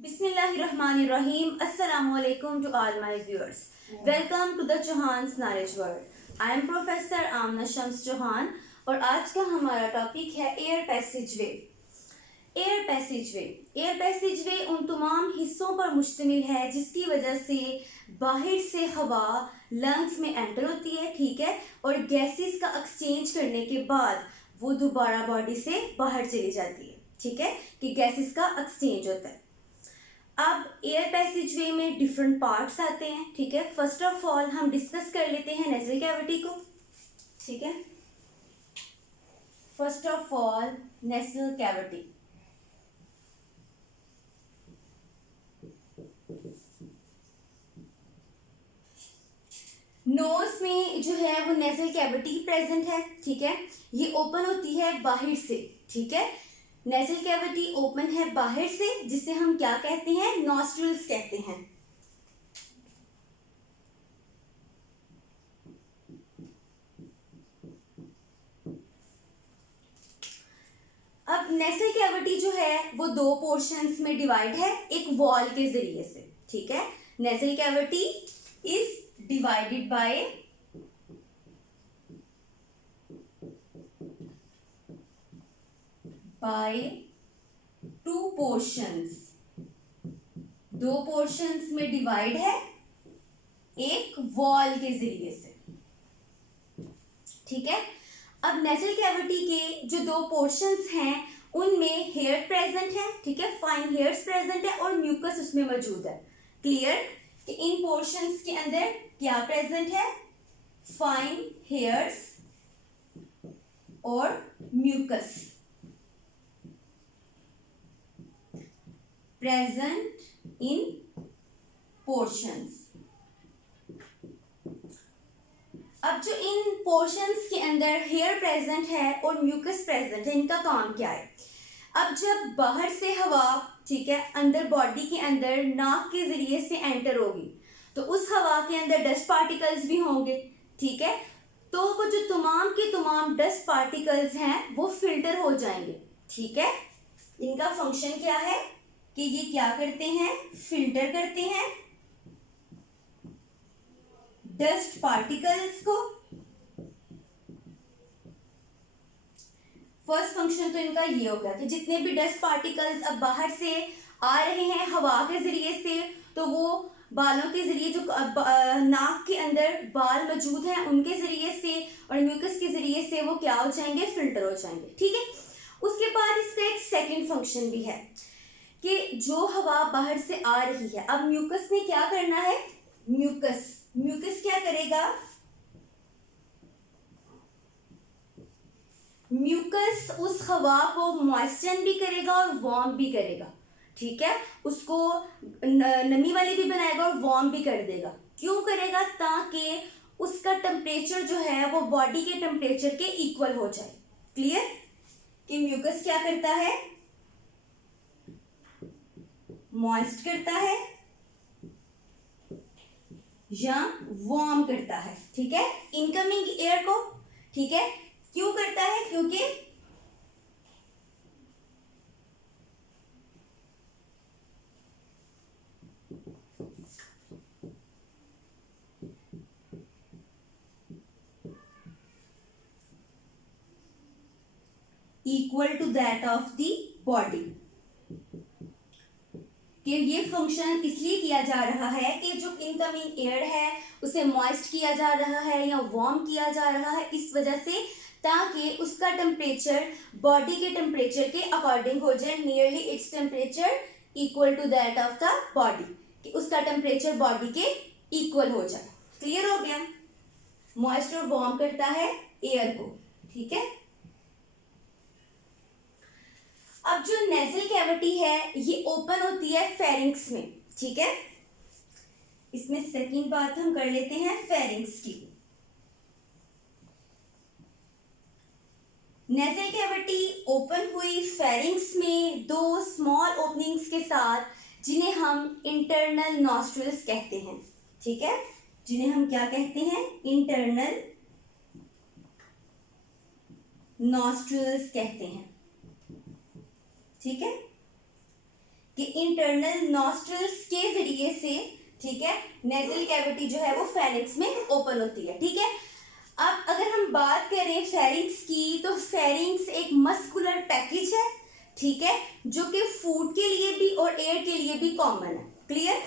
Bismillahirrahmanirrahim. Assalamu alaikum to all my viewers. Welcome to the Chauhan's Knowledge World. I am Professor Amna Shams Chauhan और आज का हमारा topic है air passage वे। Air passage वे उन तमाम हिस्सों पर मुश्तमिल है जिसकी वजह से बाहर से हवा लंग्स में एंटर होती है, ठीक है, और गैसेस का एक्सचेंज करने के बाद वो दोबारा बॉडी से बाहर चली जाती है, ठीक है, कि गैसेस का एक्सचेंज होता है। अब एयर पैसेज वे में डिफरेंट पार्ट्स आते हैं, ठीक है। फर्स्ट ऑफ ऑल हम डिस्कस कर लेते हैं नेजल कैविटी को, ठीक है। First of all nasal cavity. Nose में जो है वो नेजल कैविटी प्रेजेंट है, ठीक है। ये ओपन होती है बाहर से, ठीक है। नेजल कैविटी ओपन है बाहर से, जिसे हम क्या कहते हैं, नॉस्ट्रिल्स कहते हैं। अब नेजल कैविटी जो है वो दो पोर्शंस में डिवाइड है, एक वॉल के जरिए से, ठीक है। Nasal cavity is divided by two portions. दो पोर्शंस में डिवाइड है एक वॉल के जरिए से, ठीक है। अब नेजल कैविटी के जो दो पोर्शंस हैं उनमें हेयर प्रेजेंट है, ठीक है, फाइन हेयर्स प्रेजेंट है और म्यूकस उसमें मौजूद है। क्लियर कि इन पोर्शंस के अंदर क्या प्रेजेंट है, फाइन हेयर्स और म्यूकस प्रेजेंट इन पोर्शंस। अब जो इन पोर्शंस के अंदर हेयर प्रेजेंट है और म्यूकस प्रेजेंट है, इनका काम क्या है। अब जब बाहर से हवा, ठीक है, अंदर बॉडी के अंदर नाक के जरिए से एंटर होगी तो उस हवा के अंदर डस्ट पार्टिकल्स भी होंगे, ठीक है। तो वो जो तमाम के तमाम डस्ट पार्टिकल्स हैं वो फिल्टर हो जाएंगे, ठीक है। इनका फंक्शन क्या है कि ये क्या करते हैं, फिल्टर करते हैं डस्ट पार्टिकल्स को। फर्स्ट फंक्शन तो इनका ये होगा कि जितने भी डस्ट पार्टिकल्स अब बाहर से आ रहे हैं हवा के जरिए से, तो वो बालों के जरिए जो नाक के अंदर बाल मौजूद हैं उनके जरिए से और म्यूकस के जरिए से वो क्या हो जाएंगे, फिल्टर हो जाएंगे, ठीक है। उसके बाद इसका एक सेकंड फंक्शन भी है कि जो हवा बाहर से आ रही है, अब म्यूकस ने क्या करना है, म्यूकस क्या करेगा, म्यूकस उस हवा को मॉइस्चर भी करेगा और वार्म भी करेगा, ठीक है। उसको नमी वाली भी बनाएगा और वार्म भी कर देगा। क्यों करेगा, ताकि उसका टेम्परेचर जो है वो बॉडी के टेम्परेचर के इक्वल हो जाए। क्लियर कि म्यूकस क्या करता है, मॉइस्ट करता है या वार्म करता है, ठीक है, इनकमिंग एयर को, ठीक है। क्यों करता है, क्योंकि equal to that of the body. कि ये फंक्शन इसलिए किया जा रहा है कि जो इनकमिंग एयर है उसे मॉइस्ट किया जा रहा है या वार्म किया जा रहा है, इस वजह से ताकि उसका टेम्परेचर बॉडी के टेम्परेचर के अकॉर्डिंग हो जाए, nearly it's temperature equal to that of the body, कि उसका टेम्परेचर बॉडी के इक्वल हो जाए। क्लियर हो गया। मॉइस्ट और वार्म करता है एयर को, ठीक है। अब जो नेजल कैविटी है ये ओपन होती है फेरिंक्स में, ठीक है। इसमें सेकंड बात हम कर लेते हैं फेरिंक्स की। नेजल कैविटी ओपन हुई फेरिंक्स में दो स्मॉल ओपनिंग्स के साथ, जिन्हें हम इंटरनल नॉस्ट्रिल्स कहते हैं, ठीक है, जिन्हें हम क्या कहते हैं, इंटरनल नॉस्ट्रिल्स कहते हैं, ठीक है। कि इंटरनल नॉस्ट्रल्स के जरिए से, ठीक है, नेजल कैविटी जो है वो फेरिंक्स में ओपन होती है, ठीक है। अब अगर हम बात करें फेरिंक्स की, तो फेरिंक्स एक मस्कुलर पैकेज है, ठीक है, जो कि फूड के लिए भी और एयर के लिए भी कॉमन है। क्लियर?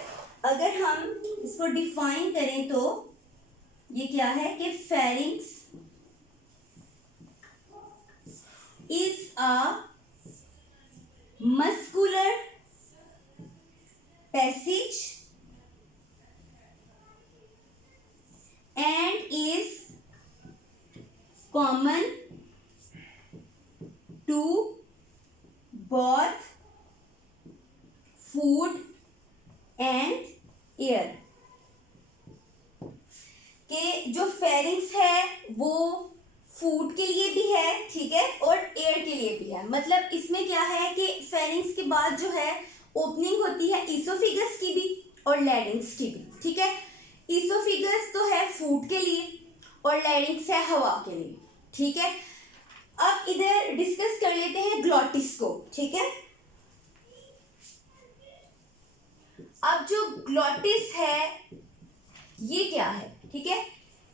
अगर हम इसको डिफाइन करें तो ये क्या है कि pharynx is a muscular passage and is common to both food and air। कि जो फेरिंक्स है वो फूड के लिए भी है, ठीक है, और एयर के लिए भी है। मतलब इसमें क्या है कि फेरिंक्स के बाद जो है ओपनिंग होती है ईसोफिगस की भी और लैरिंक्स की भी, ठीक है। ईसोफिगस तो है फूड के लिए और लैरिंक्स है हवा के लिए, ठीक है। अब इधर डिस्कस कर लेते हैं ग्लॉटिस को, ठीक है। अब जो ग्लॉटिस है ये क्या है, ठीक है,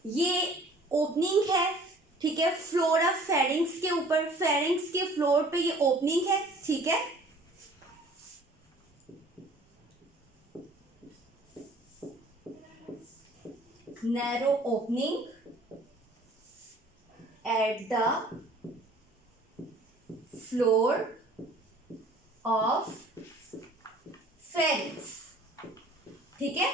ये ओपनिंग है, ठीक है, फ्लोर ऑफ फेरिंक्स के ऊपर, फेरिंक्स के फ्लोर पे ये ओपनिंग है, ठीक है। Narrow opening at the floor of pharynx, ठीक है।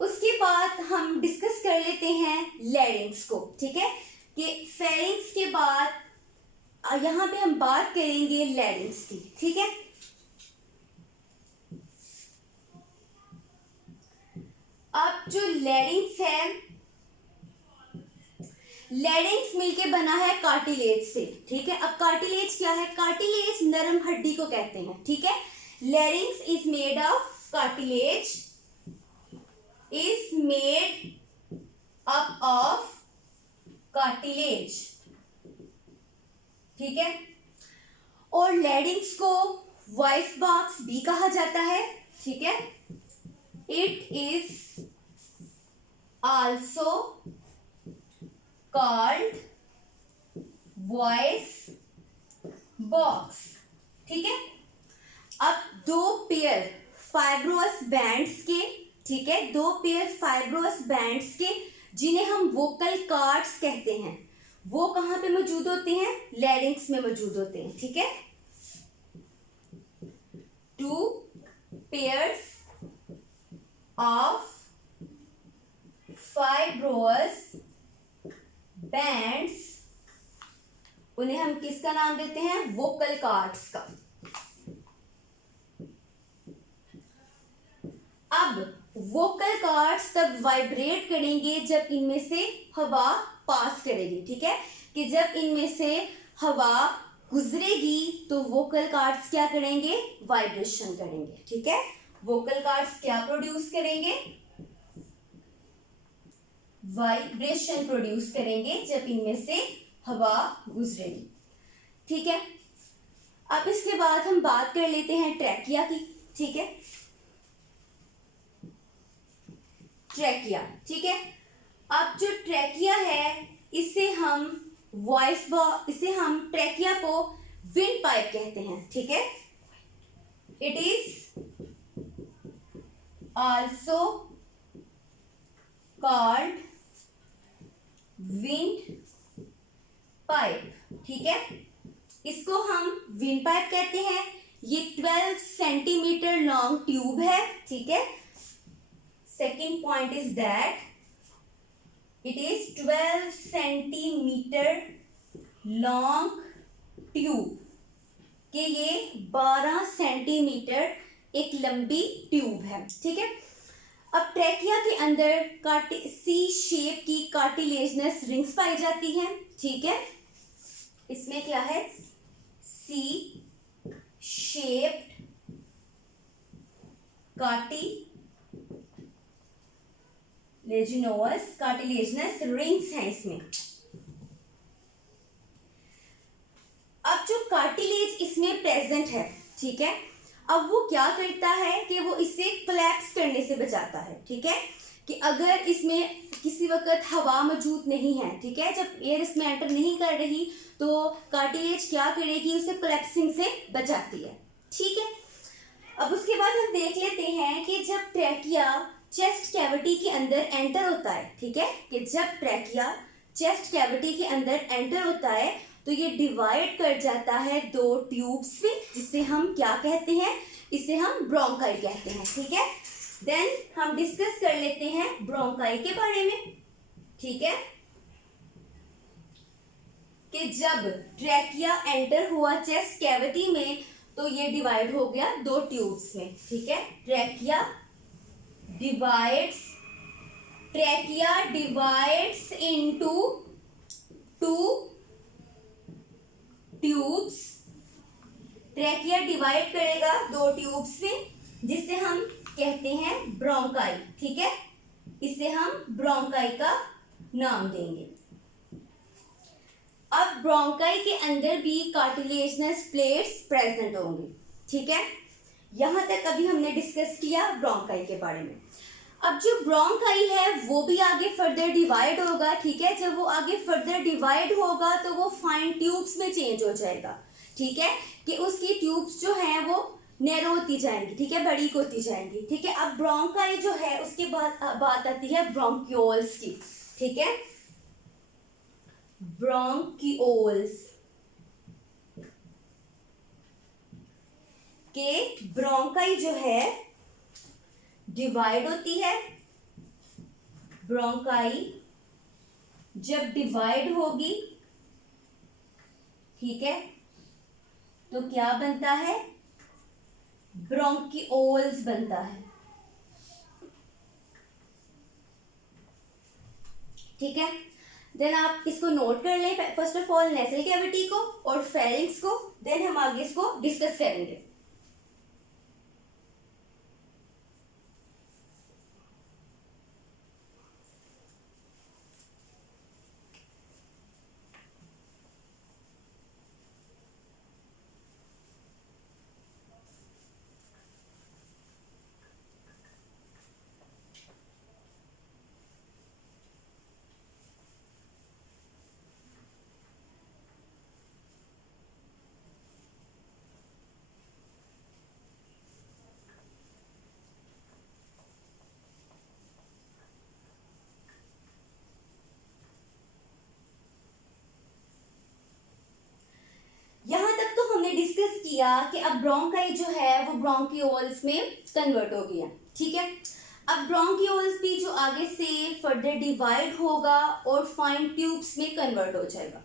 उसके बाद हम डिस्कस कर लेते हैं लैरिंक्स को, ठीक है, कि फेरिंक्स के बाद यहां पे हम बात करेंगे लैरिंक्स की, ठीक है। अब जो लैरिंक्स है, लैरिंक्स मिलके बना है कार्टिलेज से, ठीक है। अब कार्टिलेज क्या है? कार्टिलेज नरम हड्डी को कहते हैं, ठीक है। Larynx is made of cartilage, is made up of cartilage, ठीक है। और लैरिंक्स को वॉइस बॉक्स भी कहा जाता है, ठीक है। It is also called voice box, ठीक है। अब दो पेयर फाइब्रोस बैंड्स के, ठीक है, दो पेयर फाइब्रोस बैंड्स के जिन्हें हम वोकल कॉर्ड्स कहते हैं, वो कहां पे मौजूद होते हैं? लैरिंक्स में मौजूद होते हैं, ठीक है। Two pairs of fibrous bands, उन्हें हम किसका नाम देते हैं? वोकल कॉर्ड्स का। अब वोकल कॉर्ड्स तब वाइब्रेट करेंगे जब इनमें से हवा पास करेगी, ठीक है, कि जब इनमें से हवा गुजरेगी तो वोकल कॉर्ड्स क्या करेंगे? वाइब्रेशन करेंगे, ठीक है। वोकल कॉर्ड्स क्या प्रोड्यूस करेंगे? वाइब्रेशन प्रोड्यूस करेंगे जब इनमें से हवा गुजरेगी, ठीक है। अब इसके बाद हम बात कर लेते हैं ट्रैकिया की, ठीक है। ट्रैकिया, ठीक है। अब जो ट्रैकिया है इसे हम ट्रैकिया को विंड पाइप कहते हैं, ठीक है। It is also called wind pipe, ठीक है। इसको हम विंड पाइप कहते हैं। ये 12 सेंटीमीटर लॉन्ग ट्यूब है, ठीक है। Second point is that it is 12 centimeter long tube, कि ये 12 सेंटीमीटर एक लंबी ट्यूब है, ठीक है। अब ट्रैकिया के अंदर सी शेप की कार्टिलेजनस रिंग्स पाई जाती हैं, ठीक है। इसमें क्या है? सी शेप्ड कार्टिलेजनस रिंग्स हैं इसमें। अब जो कार्टिलेज इसमें प्रेजेंट है, ठीक है, अब वो क्या करता है कि वो इसे कोलैप्स करने से बचाता है, ठीक है, कि अगर इसमें किसी वक्त हवा मौजूद नहीं है, ठीक है, जब एयर इसमें एंटर नहीं कर रही तो कार्टिलेज क्या करेगी, उसे कोलैप्सिंग से बचाती है, ठीक है। अब उसके बाद हम देख लेते हैं कि जब ट्रैकिया चेस्ट कैविटी के अंदर एंटर होता है, ठीक है, कि जब ट्रैकिया चेस्ट कैविटी के अंदर एंटर होता है तो ये डिवाइड कर जाता है दो ट्यूब्स में, जिसे हम क्या कहते हैं, इसे हम ब्रोंकाई कहते हैं, ठीक है। देन हम डिस्कस कर लेते हैं ब्रोंकाई के बारे में, ठीक है, कि जब ट्रैकिया एंटर हुआ चेस्ट कैविटी में तो ये डिवाइड हो गया दो ट्यूब्स में, ठीक है। Trachea divides into two tubes. Trachea divide करेगा दो ट्यूब्स में, जिसे हम कहते हैं ब्रोंकाई, ठीक है, इसे हम ब्रोंकाई का नाम देंगे। अब ब्रोंकाई के अंदर भी कार्टिलेजनस प्लेट्स प्रेजेंट होंगी, ठीक है। यहां तक अभी हमने डिस्कस किया ब्रोंकाई के बारे में। अब जो ब्रोंकाई है वो भी आगे फर्दर डिवाइड होगा, ठीक है। जब वो आगे फर्दर डिवाइड होगा तो वो फाइन ट्यूब्स में चेंज हो जाएगा, ठीक है, कि उसकी ट्यूब्स जो हैं वो नैरो होती जाएंगी, ठीक है, बड़ी होती जाएंगी, ठीक है। अब ब्रोंकाई जो है उसके बाद बात आती है ब्रोंक्यूल्स की, ठीक है, ब्रोंक्यूल्स के ब्रोंकाई जो है डिवाइड होती है। ब्रोंकाई जब डिवाइड होगी, ठीक है, तो क्या बनता है, ब्रोंक्यूल्स बनता है, ठीक है। देन आप इसको नोट कर लें, first of all nasal cavity को और फेरिंक्स को, देन हम आगे इसको डिस्कस करेंगे। डिस्कस किया कि अब ब्रोंकाई जो है वो ब्रोंक्यूल्स में कन्वर्ट हो गया, ठीक है। अब ब्रोंक्यूल्स भी जो आगे से फर्दर डिवाइड होगा और फाइन ट्यूब्स में कन्वर्ट हो जाएगा।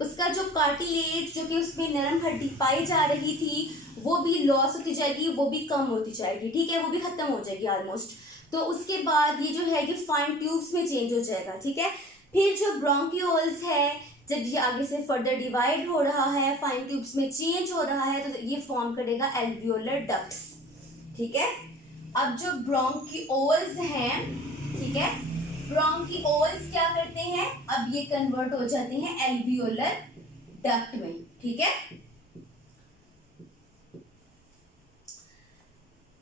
उसका जो कार्टिलेज जो कि उसमें नरम हड्डी पाई जा रही थी वो भी लॉस होती जाएगी, वो भी कम होती जाएगी, ठीक है, वो भी खत्म हो जाएगी ऑलमोस्ट। तो उसके बाद ये जो है कि फाइन ट्यूब्स में चेंज हो जाएगा, ठीक है। फिर जो ब्रोंक्यूल्स है जब ये आगे से फर्दर डिवाइड हो रहा है, फाइन ट्यूब्स में चेंज हो रहा है, तो ये फॉर्म करेगा एल्वियोलर डक्ट्स, ठीक है। अब जो ब्रोंक्यूल्स हैं, ठीक है, ब्रोंक्यूल्स क्या करते हैं, अब ये कन्वर्ट हो जाते हैं एल्वियोलर डक्ट में, ठीक है।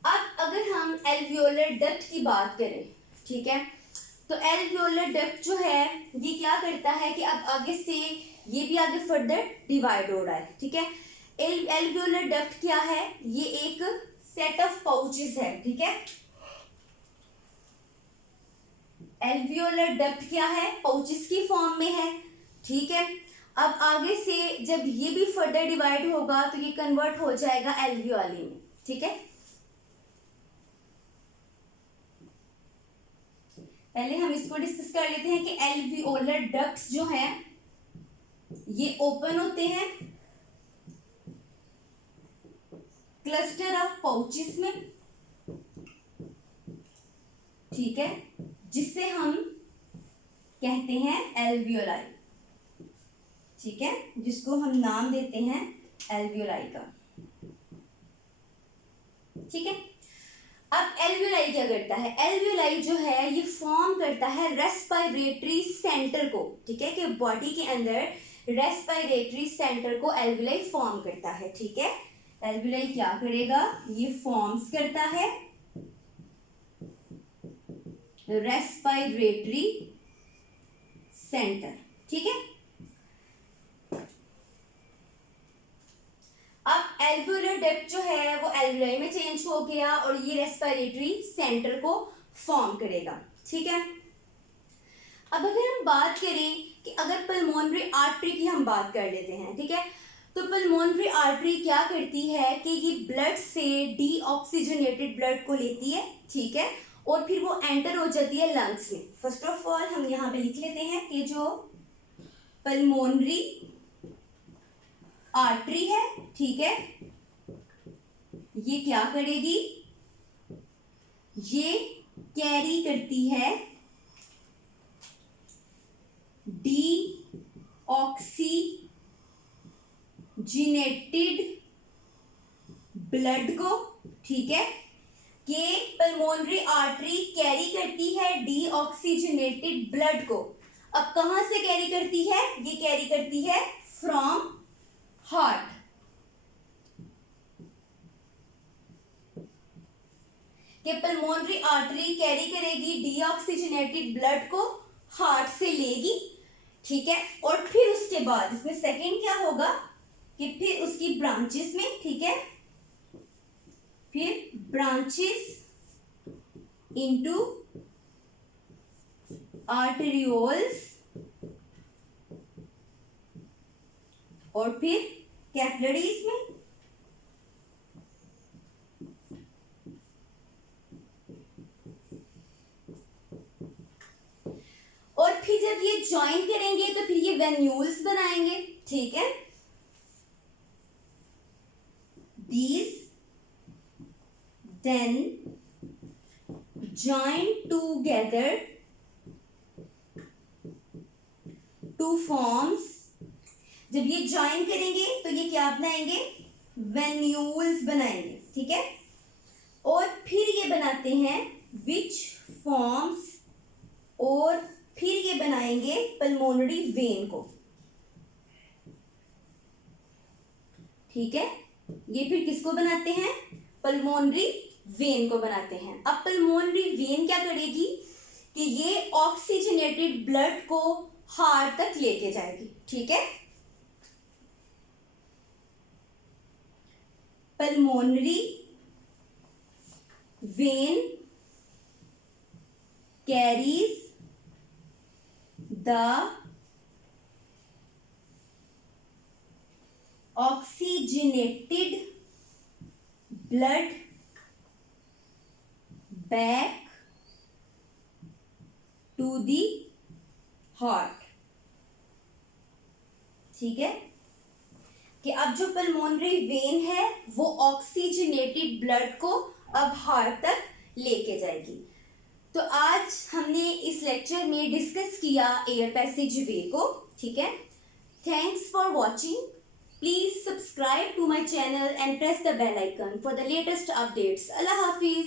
अब अगर हम एल्वियोलर डक्ट की बात करें, ठीक है, तो एल्वियोलर डक्ट जो है ये क्या करता है कि अब आगे से ये भी आगे फर्दर डिवाइड हो रहा है, ठीक है। एल्वियोलर डक्ट क्या है, ये एक सेट ऑफ पाउचेस है, ठीक है। एल्वियोलर डक्ट क्या है, पाउचेस की फॉर्म में है, ठीक है। अब आगे से जब ये भी फर्दर डिवाइड होगा तो ये कन्वर्ट हो जाएगा एल्वियोली में, ठीक है। पहले हम इसको डिस्कस कर लेते हैं कि एल्वियोलर डक्ट्स जो हैं ये ओपन होते हैं क्लस्टर ऑफ पाउचेस में, ठीक है, जिसे हम कहते हैं एल्वियोलाई, ठीक है, जिसको हम नाम देते हैं एल्वियोलाई का, ठीक है। अब एल्वियोलाई क्या करता है, एल्वियोलाई जो है ये फॉर्म करता है रेस्पिरेटरी सेंटर को, ठीक है, कि बॉडी के अंदर रेस्पिरेटरी सेंटर को एल्वियोलाई फॉर्म करता है, ठीक है। एल्वुलाई क्या करेगा, ये फॉर्म्स करता है रेस्पिरेटरी सेंटर, ठीक है। अब एल्वुलर डक्ट जो है वो एल्वुलाई में चेंज हो गया और ये रेस्पिरेटरी सेंटर को फॉर्म करेगा, ठीक है। अब अगर हम बात करें कि अगर पल्मोनरी आर्टरी की हम बात कर लेते हैं, ठीक है, तो पल्मोनरी आर्टरी क्या करती है कि ये ब्लड से डीऑक्सीजनेटेड ब्लड को लेती है, ठीक है, और फिर वो एंटर हो जाती है लंग्स में। फर्स्ट ऑफ ऑल हम यहाँ पे लिख लेते हैं कि जो पल्मोनरी आर्टरी है, ठीक है, ये क्या करेगी, ये कैरी करती है डीऑक्सीजनेटेड ब्लड को, ठीक है, कि पल्मोनरी आर्टरी कैरी करती है डीऑक्सीजनेटेड ब्लड को। अब कहां से कैरी करती है, ये कैरी करती है फ्रॉम हार्ट, कि पल्मोनरी आर्टरी कैरी करेगी डीऑक्सीजनेटेड ब्लड को, हार्ट से लेगी, ठीक है, और फिर उसके बाद इसमें सेकंड क्या होगा कि फिर उसकी ब्रांचेस में, ठीक है, फिर ब्रांचेस इनटू आर्टेरियोल्स और फिर कैपिलरीज में, और फिर जब ये ज्वाइन करेंगे तो फिर ये वेन्यूल्स बनाएंगे, ठीक है। These then join together to forms, जब ये ज्वाइन करेंगे तो ये क्या बनाएंगे, वेन्यूल्स बनाएंगे, ठीक है, और फिर ये बनाते हैं विच फॉर्म्स, और फिर ये बनाएंगे पल्मोनरी वेन को, ठीक है, ये फिर किसको बनाते हैं, पल्मोनरी वेन को बनाते हैं। अब पल्मोनरी वेन क्या करेगी कि ये ऑक्सीजनेटेड ब्लड को हार्ट तक लेके जाएगी, ठीक है। Pulmonary vein carries the oxygenated blood back to the heart, ठीक है, कि अब जो पल्मोनरी वेन है वो ऑक्सीजनेटेड ब्लड को अब हार्ट तक लेके जाएगी। तो आज हमने इस लेक्चर में डिस्कस किया एयर पैसेज वे को, ठीक है। Thanks for watching, please subscribe to my channel and press the bell icon for the latest updates. अल्लाह हाफिज।